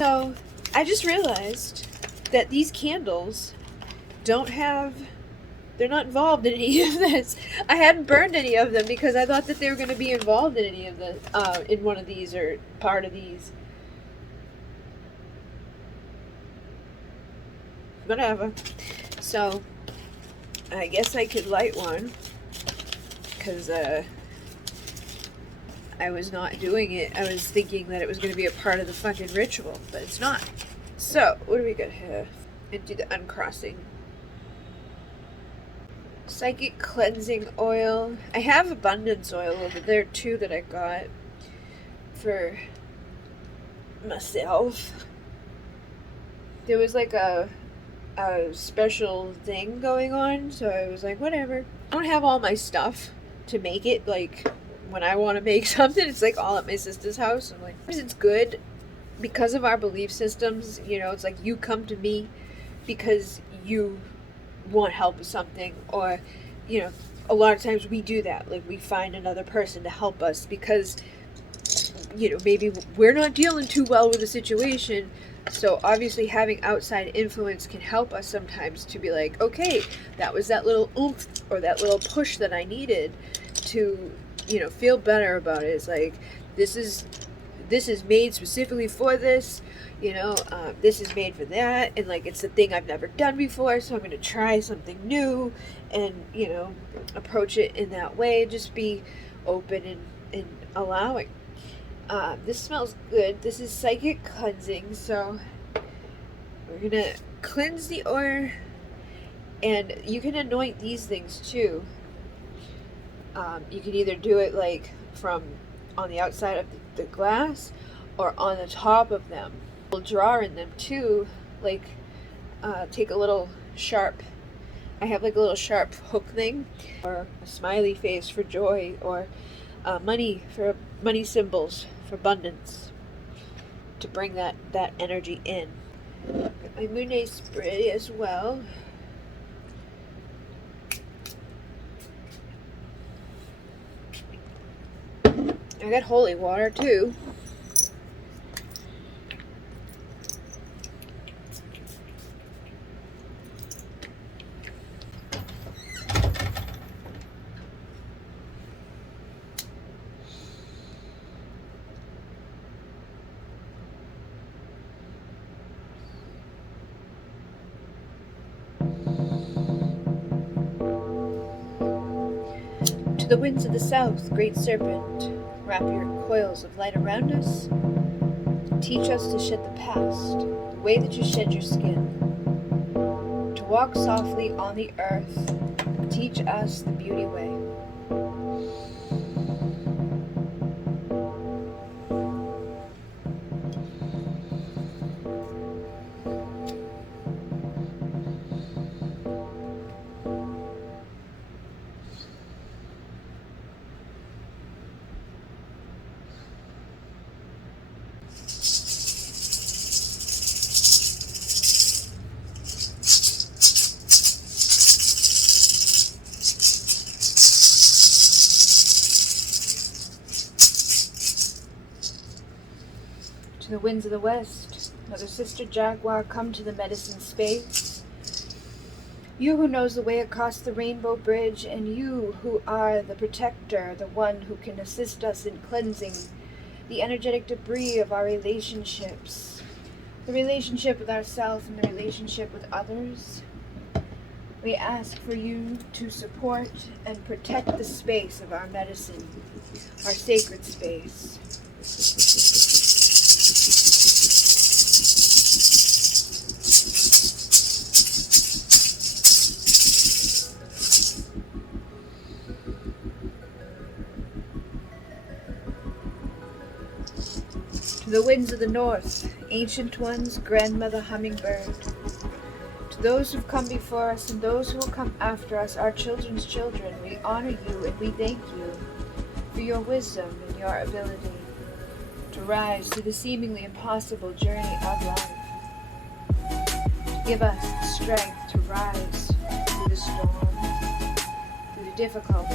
So, I just realized that these candles they're not involved in any of this. I hadn't burned any of them because I thought that they were going to be involved in any of the, in one of these or part of these. Whatever. So, I guess I could light one because, I was not doing it. I was thinking that it was going to be a part of the fucking ritual, but it's not. So, what do we got here? And do the uncrossing. Psychic cleansing oil. I have abundance oil over there too that I got for myself. There was like a special thing going on, so I was like, whatever. I don't have all my stuff to make it, like, when I want to make something, it's like all at my sister's house. I'm like, it's good because of our belief systems, you know, it's like you come to me because you want help with something, or, you know, a lot of times we do that, like we find another person to help us because, you know, maybe we're not dealing too well with the situation. So obviously having outside influence can help us sometimes to be like, okay, that was that little oomph or that little push that I needed to, you know, feel better about it. It's like, this is made specifically for this, you know, this is made for that, and like it's a thing I've never done before, so I'm going to try something new and, you know, approach it in that way. Just be open and allowing. This smells good. This is psychic cleansing, so we're going to cleanse the aura, and you can anoint these things too. You can either do it like from on the outside of the glass or on the top of them. We'll draw in them too, like take a little sharp, I have like a little sharp hook thing, or a smiley face for joy, or money symbols for abundance, to bring that energy in. Got my Moon spray as well. I got holy water too. To the winds of the south, great serpent, wrap your coils of light around us. Teach us to shed the past, the way that you shed your skin. To walk softly on the earth. Teach us the beauty way. To the winds of the west, Mother Sister Jaguar, come to the medicine space. You who knows the way across the rainbow bridge, and you who are the protector, the one who can assist us in cleansing the energetic debris of our relationships, the relationship with ourselves and the relationship with others. We ask for you to support and protect the space of our medicine, our sacred space. To the winds of the north, ancient ones, grandmother hummingbird. To those who've come before us and those who will come after us, our children's children, we honor you and we thank you for your wisdom and your ability to rise through the seemingly impossible journey of life. Give us the strength to rise through the storm, through the difficult,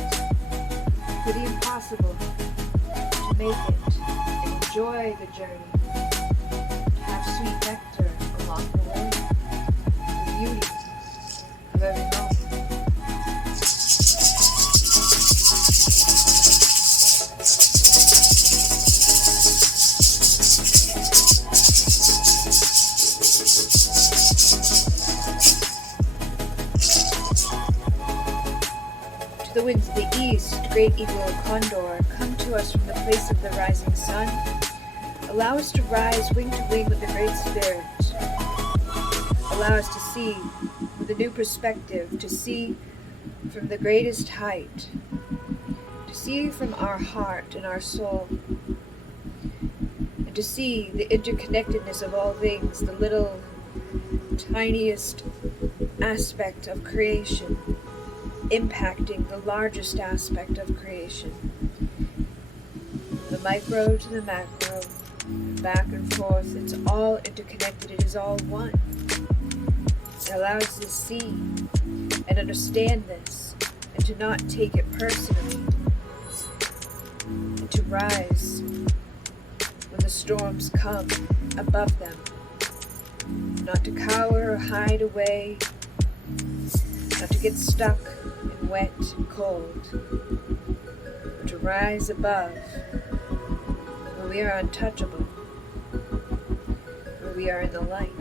through the impossible, to make it and enjoy the journey, to have winds of the east, great eagle condor, come to us from the place of the rising sun. Allow us to rise wing to wing with the Great Spirit. Allow us to see with a new perspective, to see from the greatest height, to see from our heart and our soul, and to see the interconnectedness of all things, the little tiniest aspect of creation impacting the largest aspect of creation. From the micro to the macro, back and forth, it's all interconnected, it is all one. It allows us to see and understand this, and to not take it personally, and to rise when the storms come above them, not to cower or hide away, not to get stuck and wet and cold, but to rise above where we are untouchable, where we are in the light.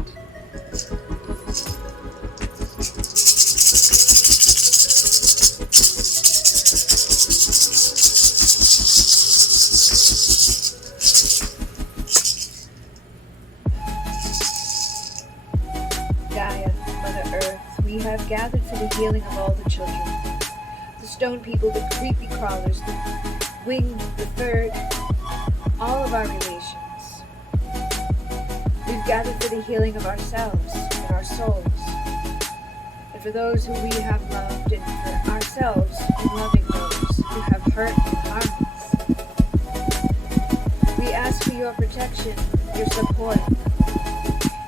Gaia, Mother Earth, we have gathered for the healing of all the children. The stone people, the creepy crawlers, the winged, the third, all of our relations. We've gathered for the healing of ourselves and our souls. And for those who we have loved, and for ourselves in loving those who have hurt and harmed us. We ask for your protection, your support,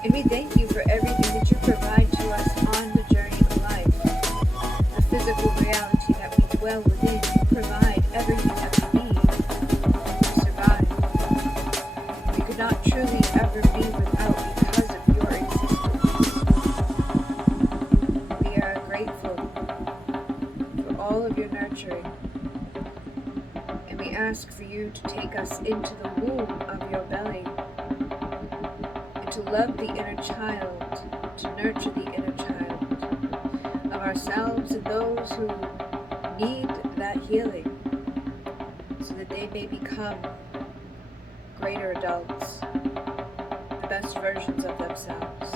and we thank you for everything that you provide to us on the journey of life. The physical reality that we dwell within, you provide everything that we need to survive. We could not truly ever be without because of your existence. We are grateful for all of your nurturing, and we ask for you to take us into the womb of your belly, to love the inner child, to nurture the inner child of ourselves and those who need that healing, so that they may become greater adults, the best versions of themselves.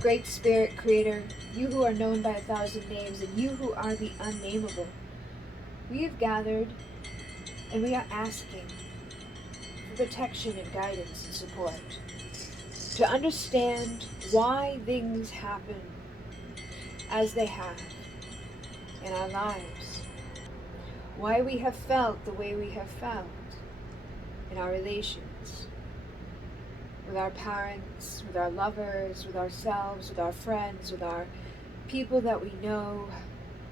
Great Spirit Creator, you who are known by 1,000 names, and you who are the unnameable, we have gathered and we are asking for protection and guidance and support, to understand why things happen as they have in our lives, why we have felt the way we have felt in our relations, with our parents, with our lovers, with ourselves, with our friends, with our people that we know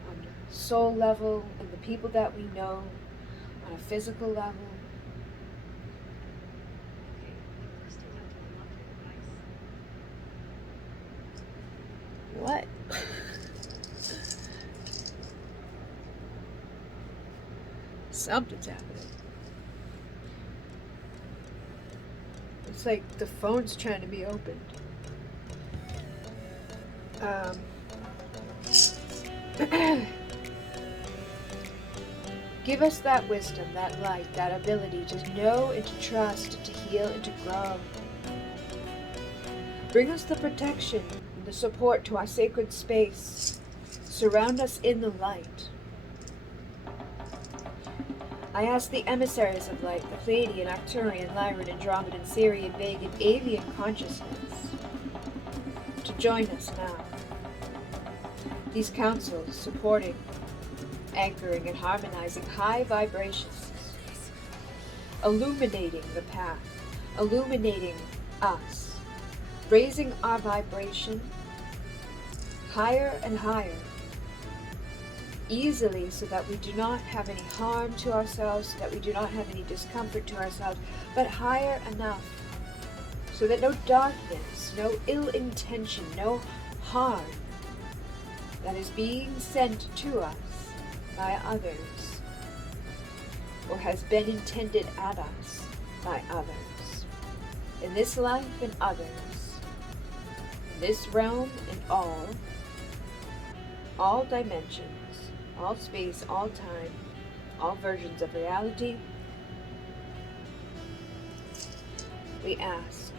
on a soul level, and the people that we know on a physical level. What? Something's happening. It's like the phone's trying to be opened. Give us that wisdom, that light, that ability to know and to trust, and to heal and to grow. Bring us the protection and the support to our sacred space. Surround us in the light. I ask the emissaries of light, the Pleiadian, Arcturian, Lyran, Andromedan, Sirian, Vegan, Avian consciousness, to join us now. These councils supporting, anchoring, and harmonizing high vibrations, illuminating the path, illuminating us, raising our vibration higher and higher, easily, so that we do not have any harm to ourselves, so that we do not have any discomfort to ourselves, but higher enough so that no darkness, no ill intention, no harm that is being sent to us by others or has been intended at us by others, in this life and others, in this realm and all dimensions, all space, all time, all versions of reality, we ask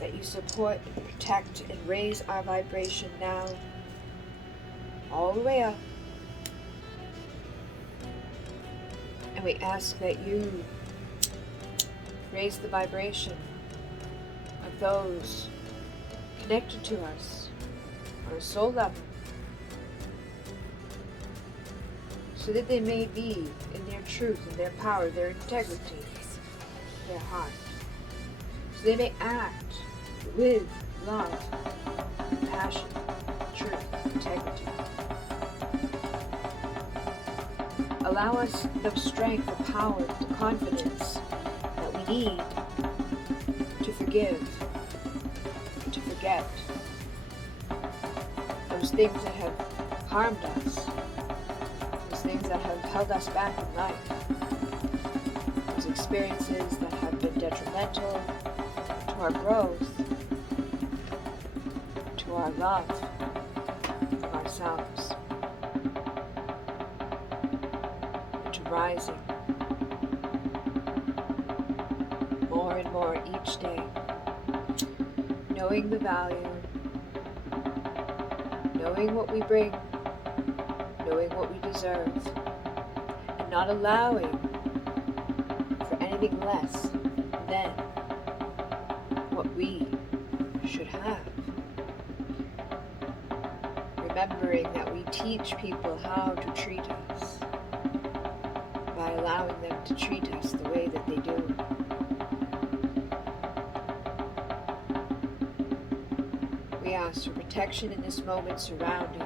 that you support, protect, and raise our vibration now, all the way up. And we ask that you raise the vibration of those connected to us on a soul level, so that they may be in their truth, in their power, their integrity, their heart. So they may act with love, compassion, truth, integrity. Allow us the strength, the power, the confidence that we need to forgive, to forget those things that have harmed us, those things that have held us back in life, those experiences that have been detrimental to our growth, to our love of ourselves, and to rising more and more each day, knowing the value, knowing what we bring, knowing what we deserve, and not allowing for anything less than what we should have. Remembering that we teach people how to treat us by allowing them to treat us the way that they do. We ask for protection in this moment surrounding.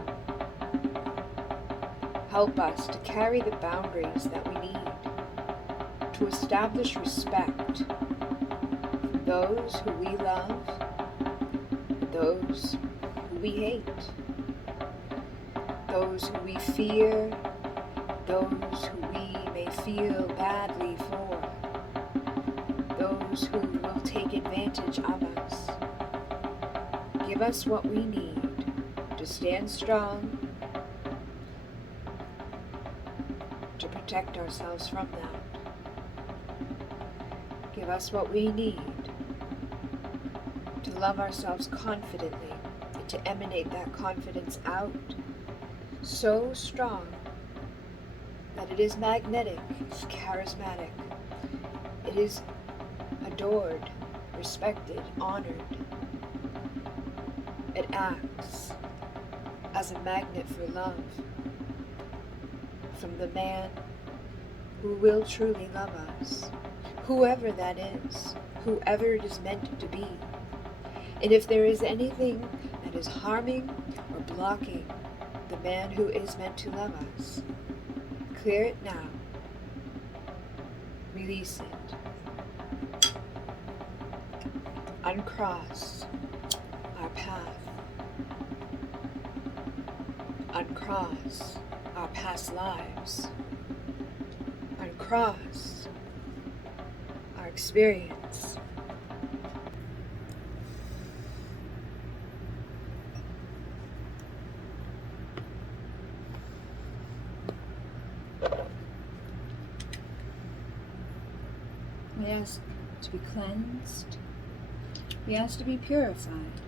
Help us to carry the boundaries that we need to establish respect for those who we love and those who we hate, those who we fear, those who we may feel badly for, those who will take advantage of us. Give us what we need to stand strong, to protect ourselves from that. Give us what we need to love ourselves confidently and to emanate that confidence out so strong that it is magnetic, it's charismatic, it is adored, respected, honored. It acts as a magnet for love from the man who will truly love us, whoever that is, whoever it is meant to be. And if there is anything that is harming or blocking the man who is meant to love us, clear it now. Release it. Uncross our path. Uncross our past lives. Uncross our experience. We ask to be cleansed. We ask to be purified.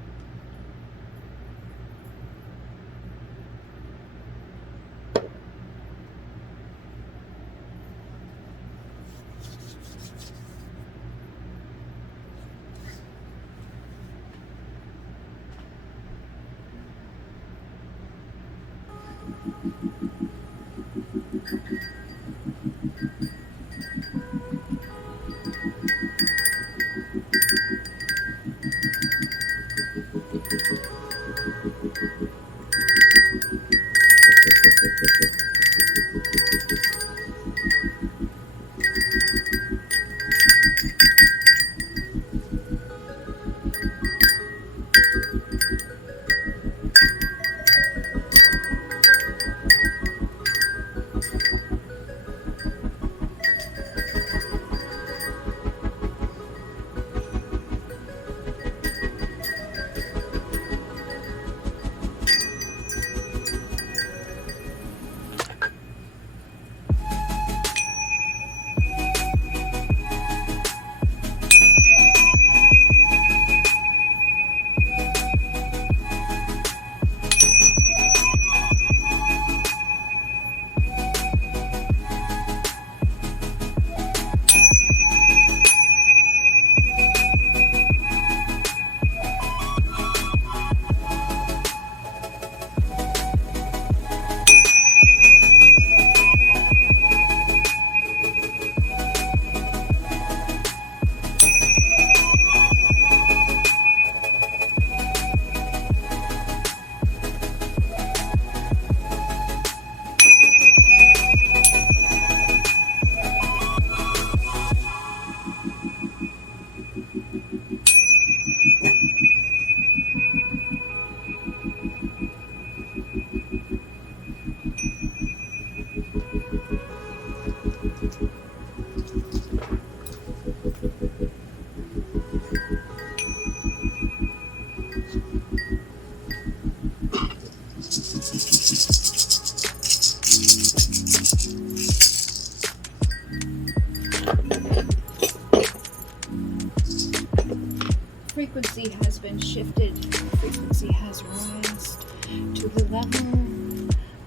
Frequency has been shifted. Frequency has raised to the level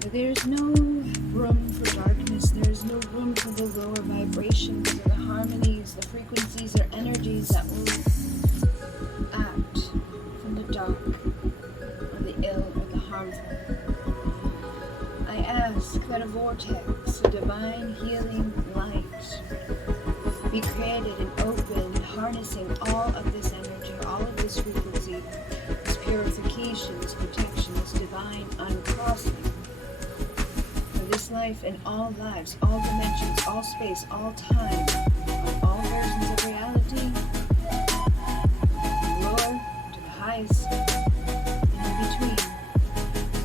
where there's no room for darkness. There is no room for the lower vibrations or the harmonies, the frequencies or energies that will act from the dark or the ill or the harmful. I ask that a vortex, a divine healing light, be created and opened, harnessing all of this energy, all of this frequency, this purification, this protection, this divine uncrossing for this life and all lives, all dimensions, all space, all time, of all versions of reality, lower to the highest, and in between,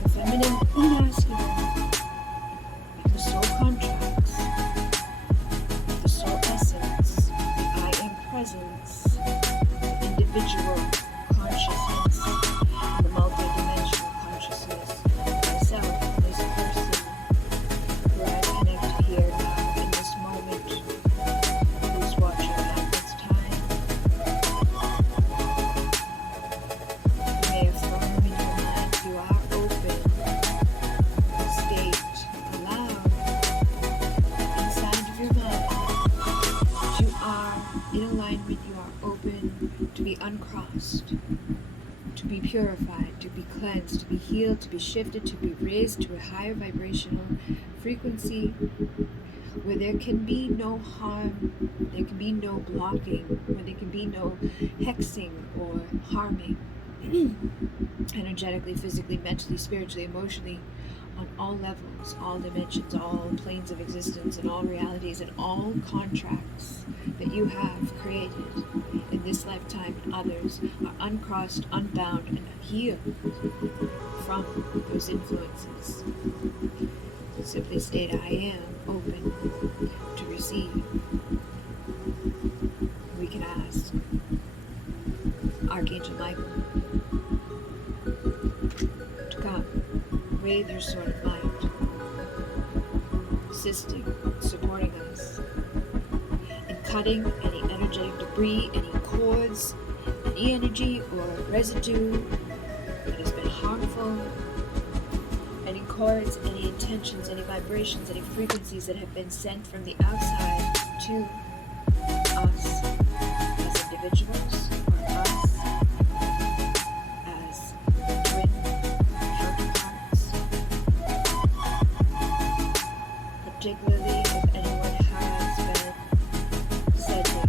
the feminine and masculine, the soul contracts, the soul essence, the I am presence, the individual consciousness, and the multidimensional consciousness, myself, this person, who I connect here now in this moment, who's watching at this time. You may affirm in your mind you are open, state aloud inside of your mind that you are in alignment, you are open to be uncrossed, to be purified, to be cleansed, to be healed, to be shifted, to be raised to a higher vibrational frequency where there can be no harm, there can be no blocking, where there can be no hexing or harming energetically, physically, mentally, spiritually, emotionally, on all levels, all dimensions, all planes of existence, and all realities, and all contracts that you have created in this lifetime and others are uncrossed, unbound, and healed from those influences. Simply state, I am open to receive. We can ask Archangel Michael to come, wave their sword of light, assisting, supporting us in cutting any energetic debris, any cords, any energy or residue that has been harmful, any cords, any intentions, any vibrations, any frequencies that have been sent from the outside to us as individuals, or us as twin counterparts, particularly if anyone has been sending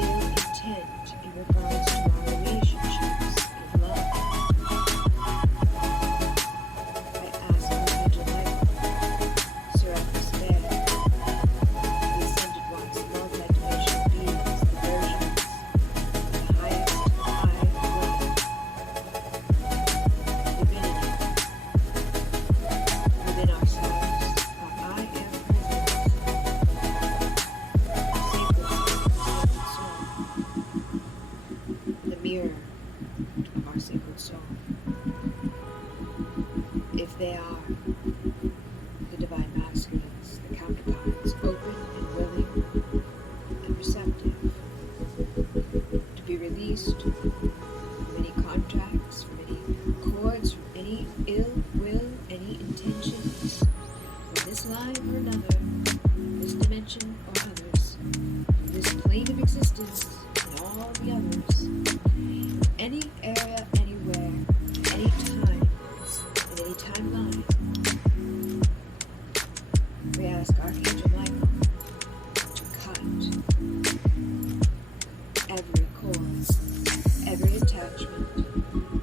ill intent in regards to our relationships with love. I ask Archangel Michael, Serapis Bey, the Ascended Ones, the multi-dimensional beings, the versions of the highest I love, divinity, within ourselves, our I am presence, sacred soul, the mirror of our sacred soul. If they are the divine masculines, the counterparts, open and willing and receptive to be released from any contracts, from any cords, from any ill will, any intentions, from this line or another, this dimension or others, this plane of existence and all the others, any area, anywhere, any time, in any timeline. We ask Archangel Michael to cut every cord, every attachment,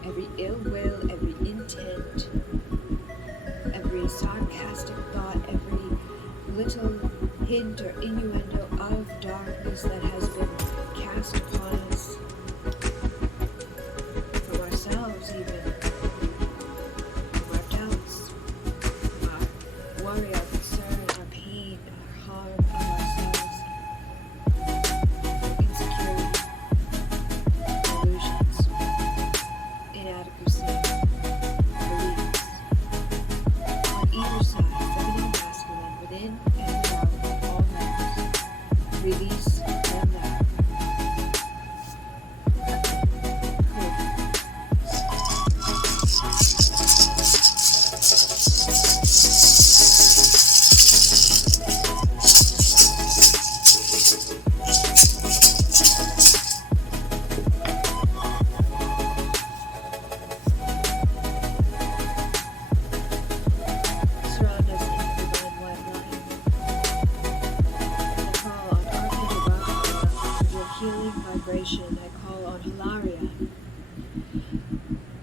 every ill will, every intent, every sarcastic thought, every little hint or innuendo of darkness that has been cast upon us from ourselves, even from our doubts, from our worry, our concern, our pain, our harm of ourselves, insecurity, illusions.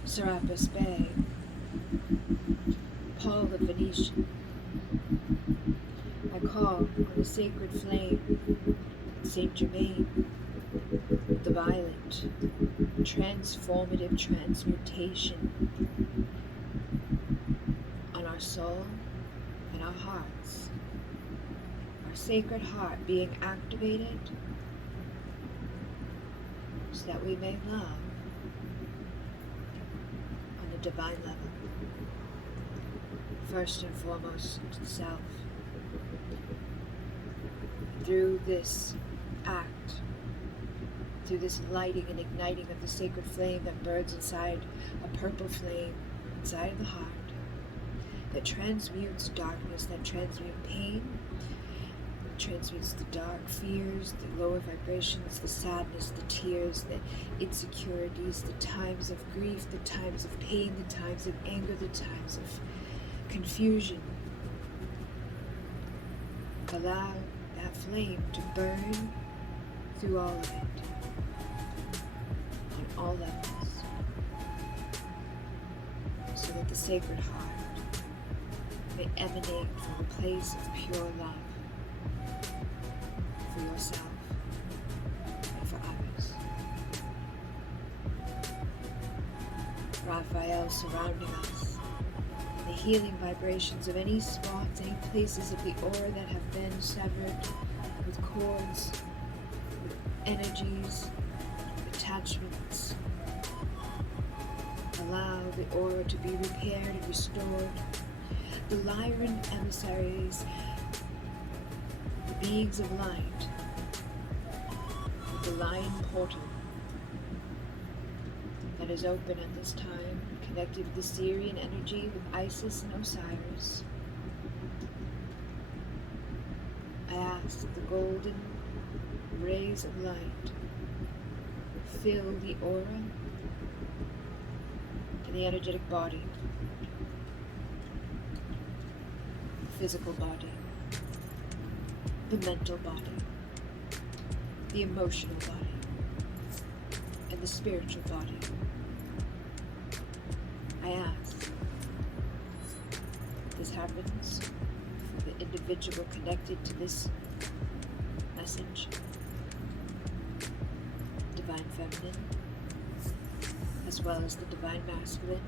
Serapis Bey, Paul the Venetian. I call on the sacred flame, Saint Germain, the violet, transformative transmutation on our soul and our hearts, our sacred heart being activated so that we may love on the divine level. First and foremost, self. Through this act, through this lighting and igniting of the sacred flame that burns inside, a purple flame inside of the heart, that transmutes darkness, that transmutes pain, that transmutes the dark fears, the lower vibrations, the sadness, the tears, the insecurities, the times of grief, the times of pain, the times of anger, the times of confusion. Allow that flame to burn through all of it, on all levels, so that the sacred heart may emanate from a place of pure love for yourself and for others. Raphael surrounding us, the healing vibrations of any spots, any places of the aura that have been severed with cords, with energies, attachments. Allow the aura to be repaired and restored. The Lyran emissaries, the beings of light, with the lion portal that is open at this time, connected with the Syrian energy, with Isis and Osiris. I ask that the golden rays of light fill the aura and the energetic body, the physical body, the mental body, the emotional body, and the spiritual body. I ask this happens for the individual connected to this message, divine feminine, as well as the divine masculine,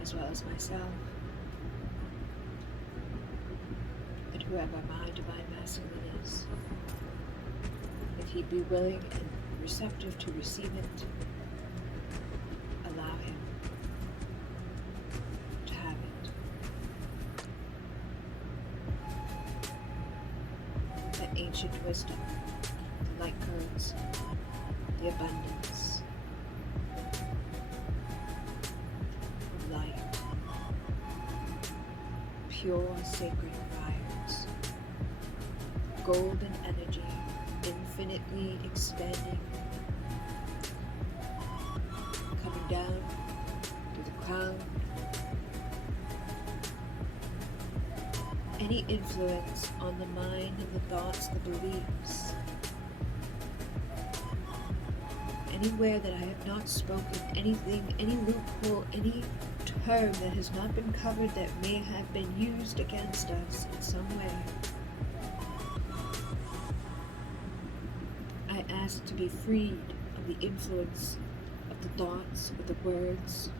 as well as myself, and whoever my divine masculine is, if he be willing and receptive to receive it, allow him to have it. That ancient wisdom, the light currents, the abundance of light, pure sacred fires, golden energy, infinitely expanding, coming down to the crown. Any influence on the mind and the thoughts, the beliefs, anywhere that I have not spoken, anything, any loophole, any term that has not been covered that may have been used against us in some way, I ask to be freed of the influence of the thoughts, or the words,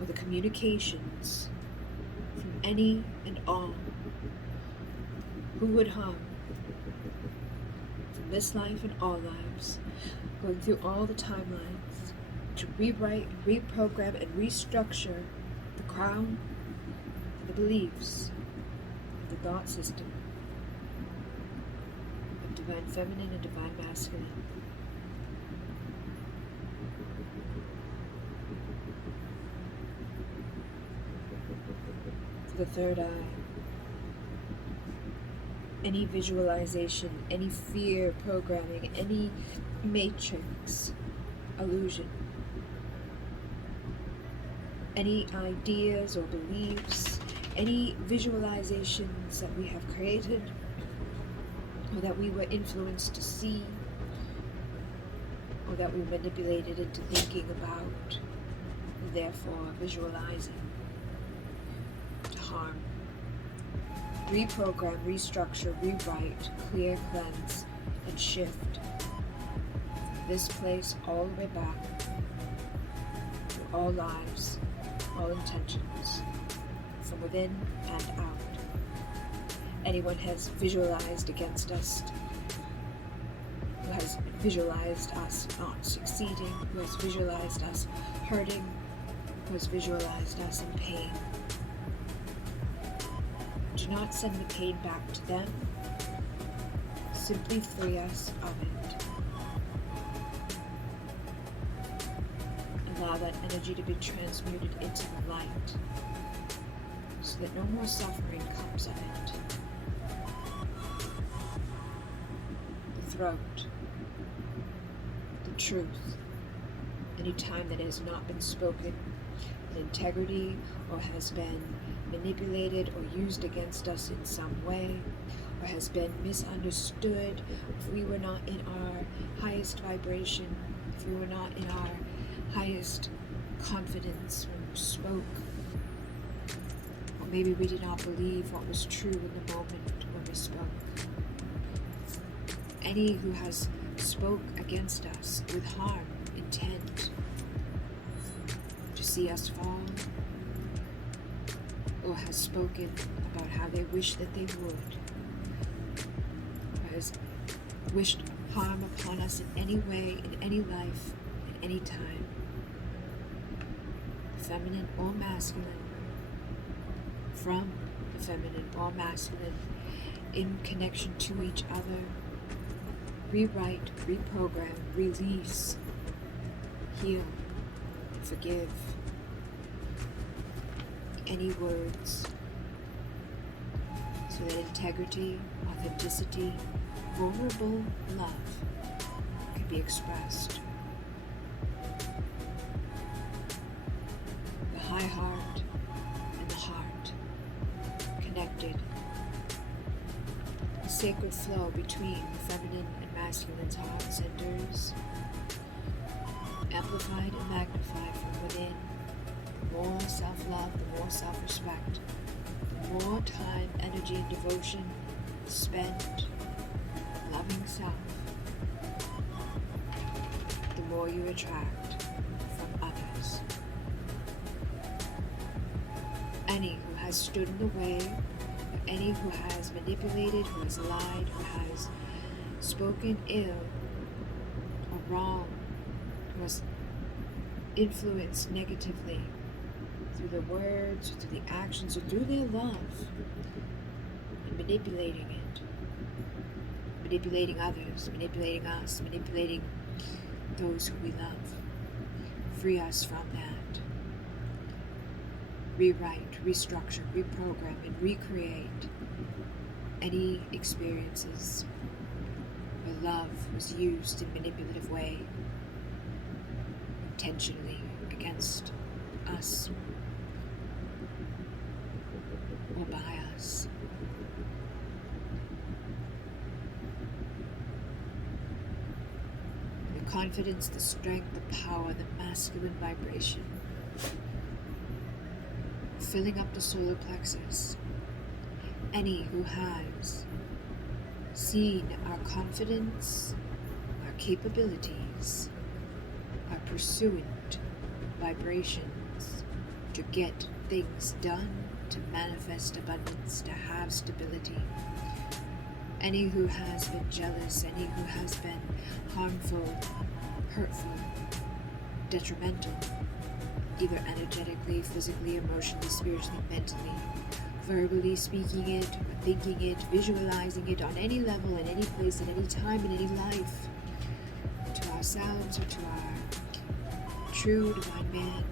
or the communications from any and all who would harm from this life and all lives, going through all the timelines to rewrite, reprogram, and restructure the crown and the beliefs of the thought system of divine feminine and divine masculine. The third eye, any visualization, any fear programming, any matrix illusion, any ideas or beliefs, any visualizations that we have created or that we were influenced to see or that we manipulated into thinking about, and therefore visualizing, to harm. Reprogram, restructure, rewrite, clear, cleanse, and shift from this place all the way back through all lives, all intentions, from within and out. Anyone has visualized against us, who has visualized us not succeeding, who has visualized us hurting, who has visualized us in pain. Do not send the pain back to them. Simply free us of it. Allow that energy to be transmuted into the light, so that no more suffering comes of it. The throat, the truth, any time that has not been spoken in integrity, or has been manipulated or used against us in some way, or has been misunderstood, if we were not in our highest vibration, if we were not in our highest confidence when we spoke, or maybe we did not believe what was true in the moment when we spoke. Any who has spoke against us with harm, intent, to see us fall, or has spoken about how they wish that they would, or has wished harm upon us in any way, in any life, at any time, feminine or masculine, from the feminine or masculine, in connection to each other, rewrite, reprogram, release, heal, forgive. Any words, so that integrity, authenticity, vulnerable love can be expressed. The high heart and the heart connected. The sacred flow between the feminine and masculine's heart centers, amplified and magnified from within. The more self-love, the more self-respect, the more time, energy, and devotion spent loving self, the more you attract from others. Any who has stood in the way, any who has manipulated, who has lied, who has spoken ill or wrong, who has influenced negatively through their words, or through the actions, or through their love, and manipulating it, manipulating others, manipulating us, manipulating those who we love. Free us from that. Rewrite, restructure, reprogram, and recreate any experiences where love was used in a manipulative way, intentionally against us or by us. The confidence, the strength, the power, the masculine vibration, filling up the solar plexus. Any who has seen our confidence, our capabilities, our pursuant vibrations to get things done, to manifest abundance, to have stability. Any who has been jealous, any who has been harmful, hurtful, detrimental, either energetically, physically, emotionally, spiritually, mentally, verbally speaking it, or thinking it, visualizing it on any level, in any place, at any time, in any life, to ourselves or to our true divine man,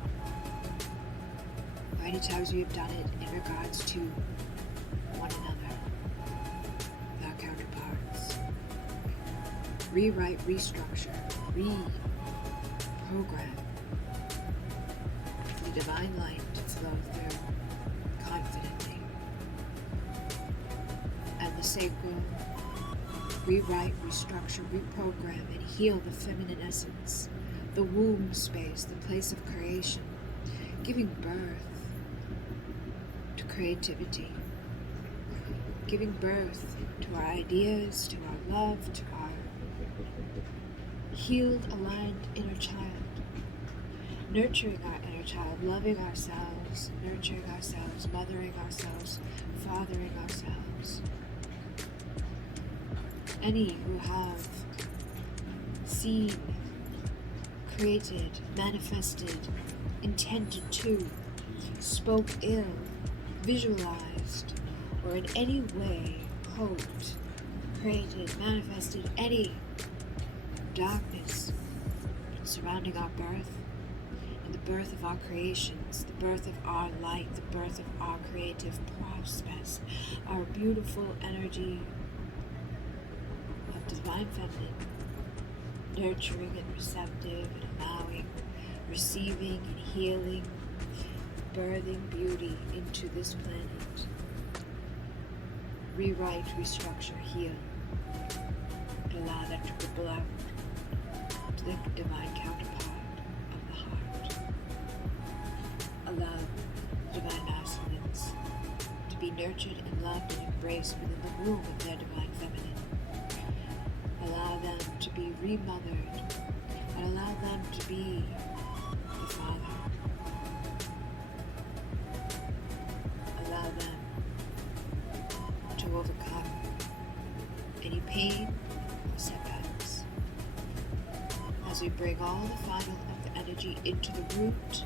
or any times we have done it in regards to one another, our counterparts. Rewrite, restructure, reprogram the divine light to flow through confidently. And the sacral, rewrite, restructure, reprogram, and heal the feminine essence, the womb space, the place of creation, giving birth to creativity, giving birth to our ideas, to our love, to our healed, aligned inner child, nurturing our inner child, loving ourselves, nurturing ourselves, mothering ourselves, fathering ourselves. Any who have seen, created, manifested, intended to, spoke ill, visualized, or in any way hoped, created, manifested any darkness surrounding our birth and the birth of our creations, the birth of our light, the birth of our creative process, our beautiful energy of divine feminine, nurturing and receptive and allowing, receiving and healing, birthing beauty into this planet. Rewrite, restructure, heal, and allow that to ripple out to the divine counterpart of the heart. Allow divine masculines to be nurtured and loved and embraced within the womb of their divine feminine. Allow them to be remothered and allow them to be the father. Allow them to overcome any pain or setbacks. As we bring all the final of the energy into the root,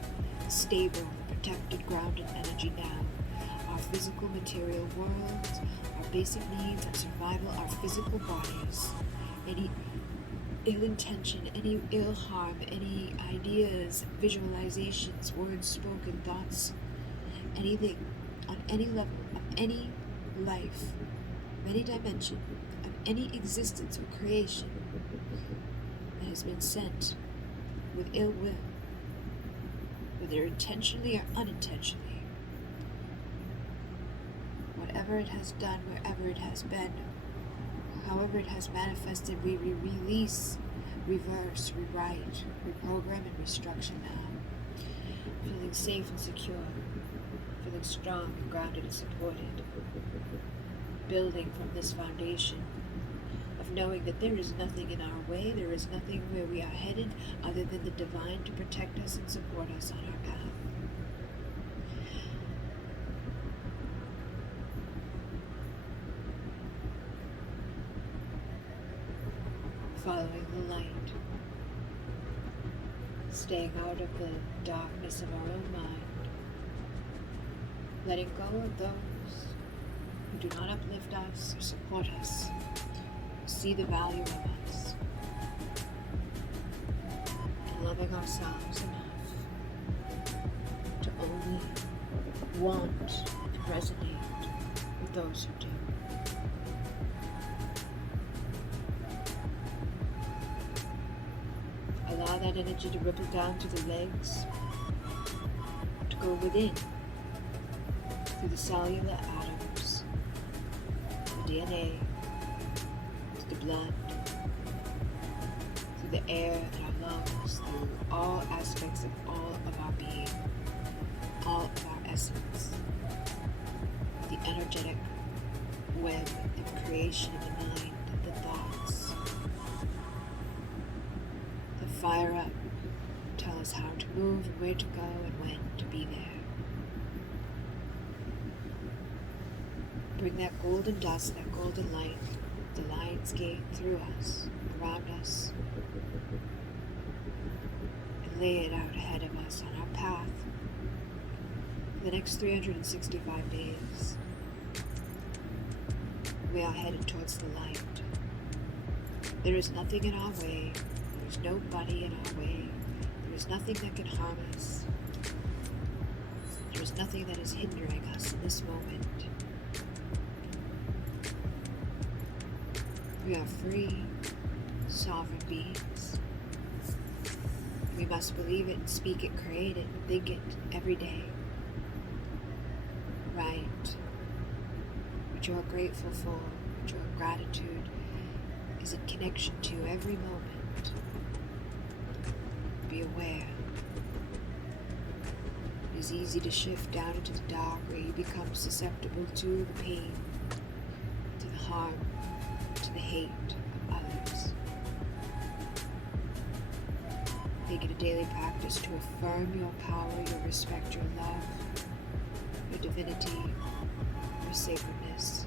stable, protected, grounded energy now, our physical material world, our basic needs, our survival, our physical bodies, any ill intention, any ill harm, any ideas, visualizations, words spoken, thoughts, anything on any level of any life, of any dimension, of any existence or creation that has been sent with ill will, whether intentionally or unintentionally. Whatever it has done, wherever it has been, however it has manifested, we release, reverse, rewrite, reprogram, and restructure now. Feeling safe and secure, feeling strong and grounded and supported. Building from this foundation of knowing that there is nothing in our way, there is nothing where we are headed other than the divine to protect us and support us on our path. Following the light, staying out of the darkness of our own mind, letting go of those who do not uplift us or support us, see the value of us, and loving ourselves enough to only want to resonate with those who do. Allow that energy to ripple down to the legs, to go within, through the cellular atoms, the DNA, to the blood, through the air in our lungs, through all aspects of all of our being, all of our essence, the energetic web of creation of the mind, the thoughts. Fire up, tell us how to move and where to go and when to be there. Bring that golden dust, that golden light, the Lionsgate through us, around us, and lay it out ahead of us on our path for the next 365 days. We are headed towards the light. There is nothing in our way. There is nobody in our way. There is nothing that can harm us. There is nothing that is hindering us in this moment. We are free, sovereign beings. We must believe it, speak it, create it, think it every day. Right. What you are grateful for, what your gratitude is in connection to every moment. Be aware. It is easy to shift down into the dark where you become susceptible to the pain, to the harm, to the hate of others. Make it a daily practice to affirm your power, your respect, your love, your divinity, your sacredness,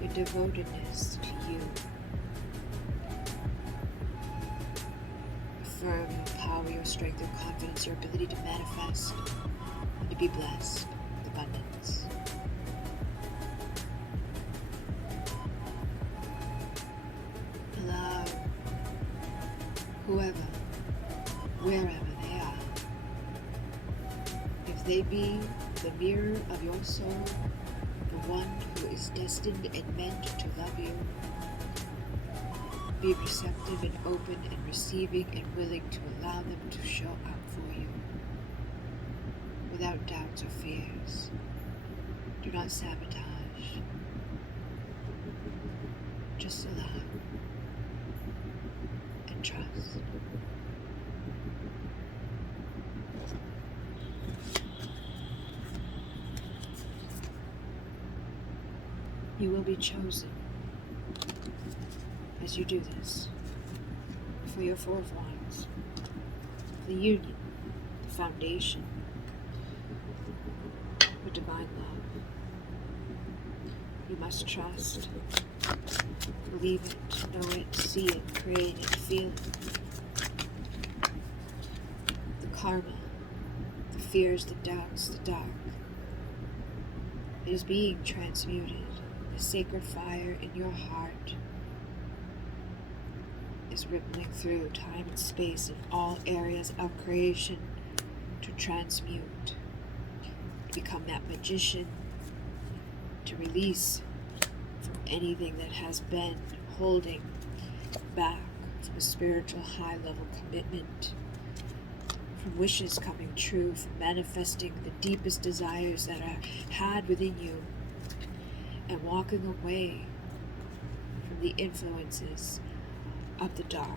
your devotedness to you. Affirm your power, your strength, your confidence, your ability to manifest and to be blessed with abundance. Allow whoever, wherever they are, if they be the mirror of your soul, the one who is destined and meant to love you, be receptive and open and receiving and willing to allow them to show up for you without doubts or fears. Do not sabotage. Just allow and trust. You will be chosen as you do this for your Four of Wands, the union, the foundation, for divine love. You must trust, believe it, know it, see it, create it, feel it. The karma, the fears, the doubts, the dark. It is being transmuted. The sacred fire in your heart is rippling through time and space in all areas of creation to transmute, to become that magician, to release from anything that has been holding back from a spiritual high-level commitment, from wishes coming true, from manifesting the deepest desires that are had within you, and walking away from the influences of the dark,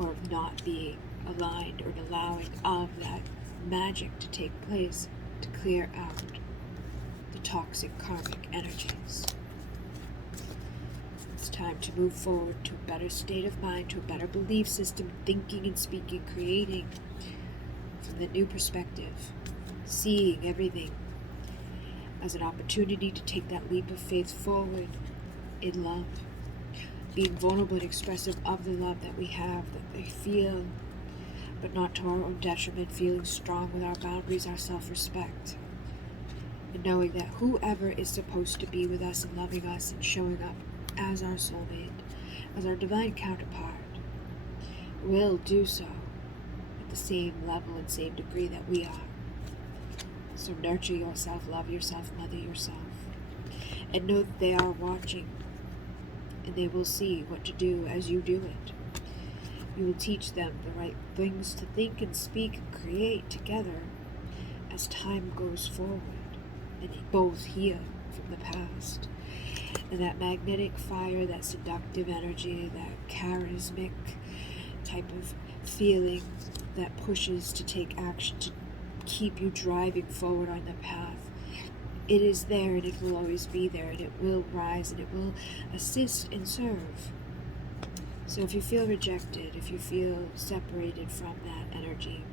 or of not being aligned or allowing of that magic to take place to clear out the toxic karmic energies. It's time to move forward to a better state of mind, to a better belief system, thinking and speaking, creating from the new perspective, seeing everything as an opportunity to take that leap of faith forward in love, being vulnerable and expressive of the love that we have, that we feel, but not to our own detriment, feeling strong with our boundaries, our self-respect, and knowing that whoever is supposed to be with us and loving us and showing up as our soulmate, as our divine counterpart, will do so at the same level and same degree that we are. So nurture yourself, love yourself, mother yourself, and know that they are watching, and they will see what to do as you do it. You will teach them the right things to think and speak and create together as time goes forward, and both heal from the past. And that magnetic fire, that seductive energy, that charismatic type of feeling that pushes to take action, to keep you driving forward on the path. It is there, and it will always be there, and it will rise, and it will assist and serve. So if you feel rejected, if you feel separated from that energy,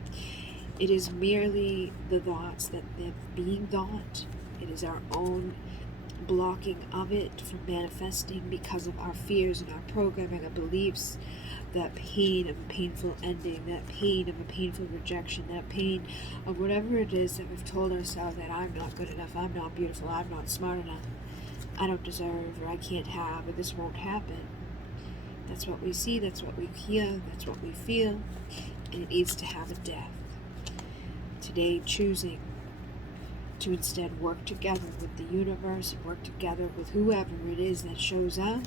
it is merely the thoughts that they're being thought. It is our own blocking of it from manifesting because of our fears and our programming of beliefs, that pain of a painful ending, that pain of a painful rejection, that pain of whatever it is that we've told ourselves that I'm not good enough, I'm not beautiful, I'm not smart enough, I don't deserve, or I can't have, or this won't happen. That's what we see, that's what we hear, that's what we feel, and it needs to have a death. Today, choosing to instead work together with the universe and work together with whoever it is that shows up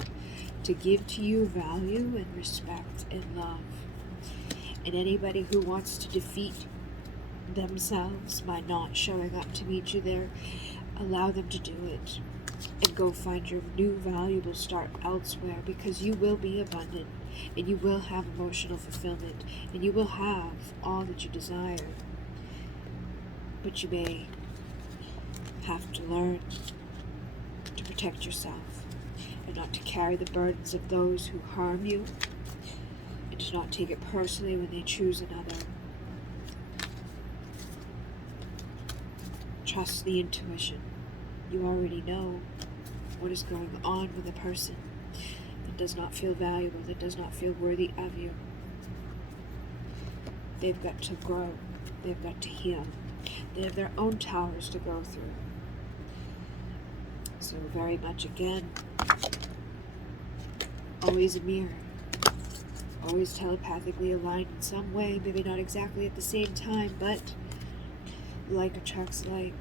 to give to you value and respect and love. And anybody who wants to defeat themselves by not showing up to meet you there, allow them to do it. And go find your new valuable start elsewhere, because you will be abundant. and you will have emotional fulfillment, and you will have all that you desire. But you may have to learn to protect yourself and not to carry the burdens of those who harm you, and to not take it personally when they choose another. Trust the intuition. You already know what is going on with a person that does not feel valuable, that does not feel worthy of you. They've got to grow. They've got to heal. They have their own towers to go through. So very much again, always a mirror. Always telepathically aligned in some way, maybe not exactly at the same time, but like attracts like.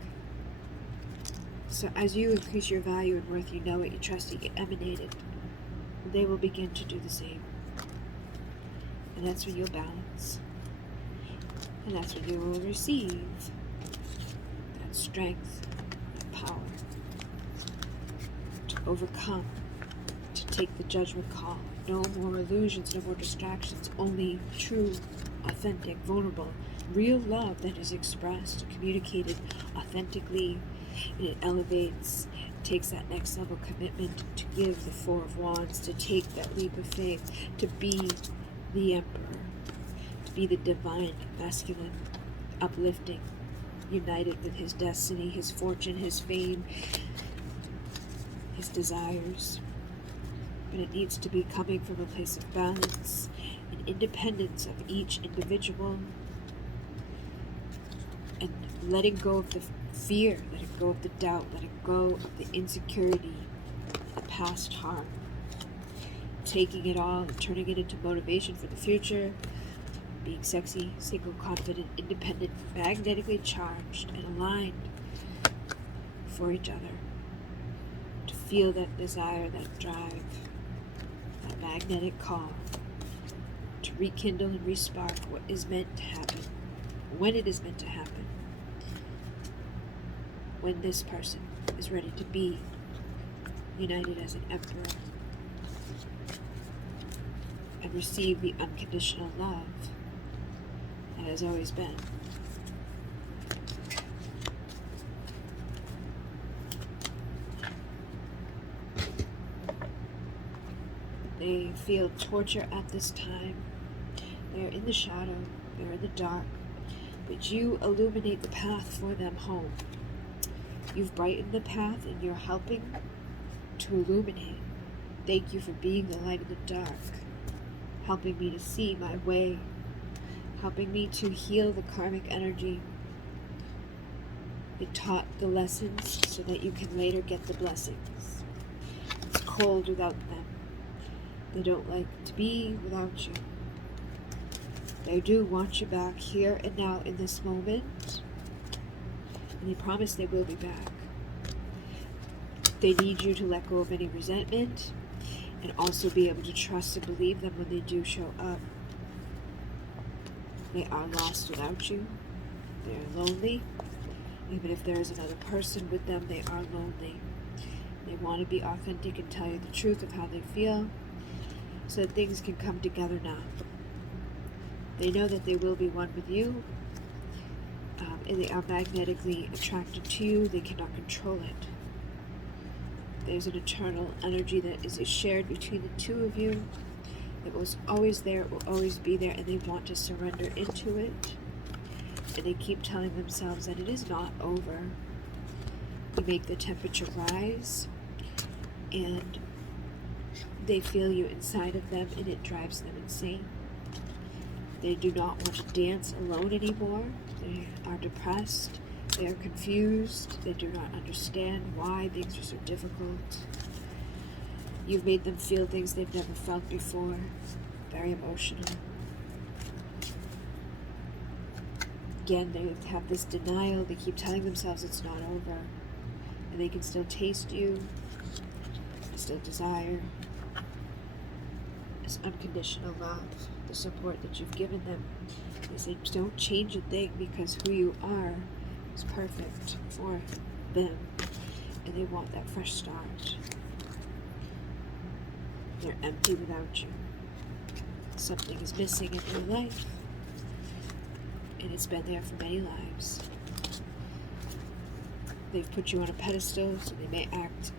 So as you increase your value and worth, you know it, you trust it, you emanate it. They will begin to do the same. And that's when you'll balance. And that's when you will receive that strength, that power to overcome, to take the judgment call. No more illusions, no more distractions, only true, authentic, vulnerable, real love that is expressed, communicated authentically, and it elevates, takes that next level commitment to give the Four of Wands, to take that leap of faith, to be the Emperor, to be the divine, masculine, uplifting, united with his destiny, his fortune, his fame, his desires. But it needs to be coming from a place of balance and independence of each individual, and letting go of the fear, letting go of the doubt, letting go of the insecurity, the past harm, taking it all and turning it into motivation for the future, being sexy, single, confident, independent, magnetically charged and aligned for each other, to feel that desire, that drive, that magnetic call, to rekindle and respark what is meant to happen, when it is meant to happen, when this person is ready to be united as an emperor and receive the unconditional love that has always been. They feel torture at this time. They're in the shadow, they're in the dark, but you illuminate the path for them home. You've brightened the path and you're helping to illuminate. Thank you for being the light in the dark, helping me to see my way, helping me to heal the karmic energy. It taught the lessons so that you can later get the blessings. It's cold without them. They don't like to be without you. They do want you back here and now in this moment. And they promise they will be back. They need you to let go of any resentment and also be able to trust and believe them when they do show up. They are lost without you. They are lonely. Even if there is another person with them, they are lonely. They want to be authentic and tell you the truth of how they feel so that things can come together now. They know that they will be one with you, and they are magnetically attracted to you. They cannot control it. There's an eternal energy that is shared between the two of you. It was always there, it will always be there, and they want to surrender into it. And they keep telling themselves that it is not over. You make the temperature rise, and they feel you inside of them, and it drives them insane. They do not want to dance alone anymore. They are depressed. They are confused. They do not understand why things are so difficult. You've made them feel things they've never felt before. Very emotional. Again, they have this denial. They keep telling themselves it's not over. And they can still taste you. They still desire this unconditional love, the support that you've given them. They say, don't change a thing because who you are is perfect for them. And they want that fresh start. They're empty without you. Something is missing in your life, and it's been there for many lives. They've put you on a pedestal, so they may act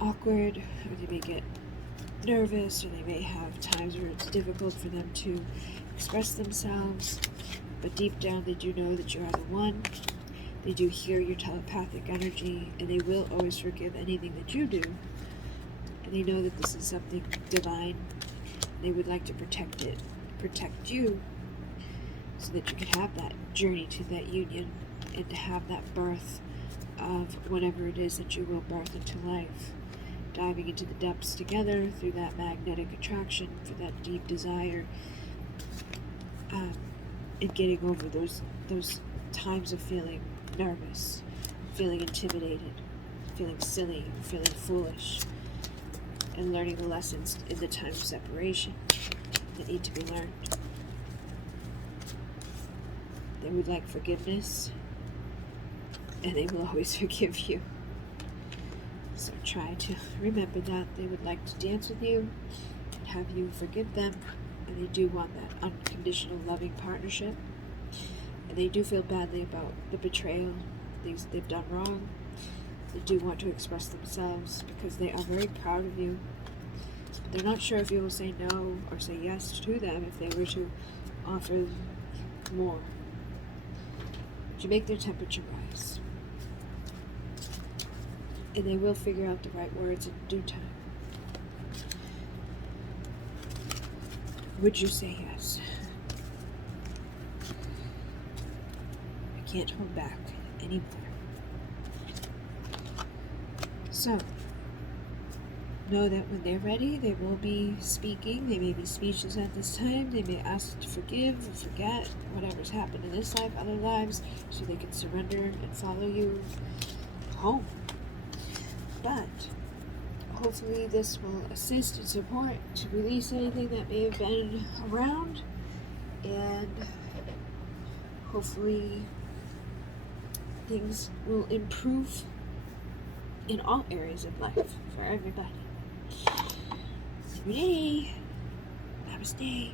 awkward, or they may get nervous, or they may have times where it's difficult for them to express themselves, but deep down they do know that you are the one. They do hear your telepathic energy, and they will always forgive anything that you do, and they know that this is something divine. They would like to protect it, protect you, so that you can have that journey to that union, and to have that birth of whatever it is that you will birth into life, diving into the depths together through that magnetic attraction for that deep desire, and getting over those times of feeling nervous, feeling intimidated, feeling silly, feeling foolish, and learning the lessons in the time of separation that need to be learned. They would like forgiveness, and they will always forgive you. So try to remember that. They would like to dance with you and have you forgive them, and they do want that unconditional loving partnership. And they do feel badly about the betrayal, things that they've done wrong. They do want to express themselves because they are very proud of you. But they're not sure if you will say no or say yes to them if they were to offer more. To make their temperature rise. And they will figure out the right words in due time. Would you say yes? I can't hold back anymore. So, know that when they're ready, they will be speaking. They may be speechless at this time. They may ask to forgive or forget whatever's happened in this life, other lives, so they can surrender and follow you home. But hopefully this will assist and support to release anything that may have been around, and hopefully things will improve in all areas of life for everybody. Every day. Namaste.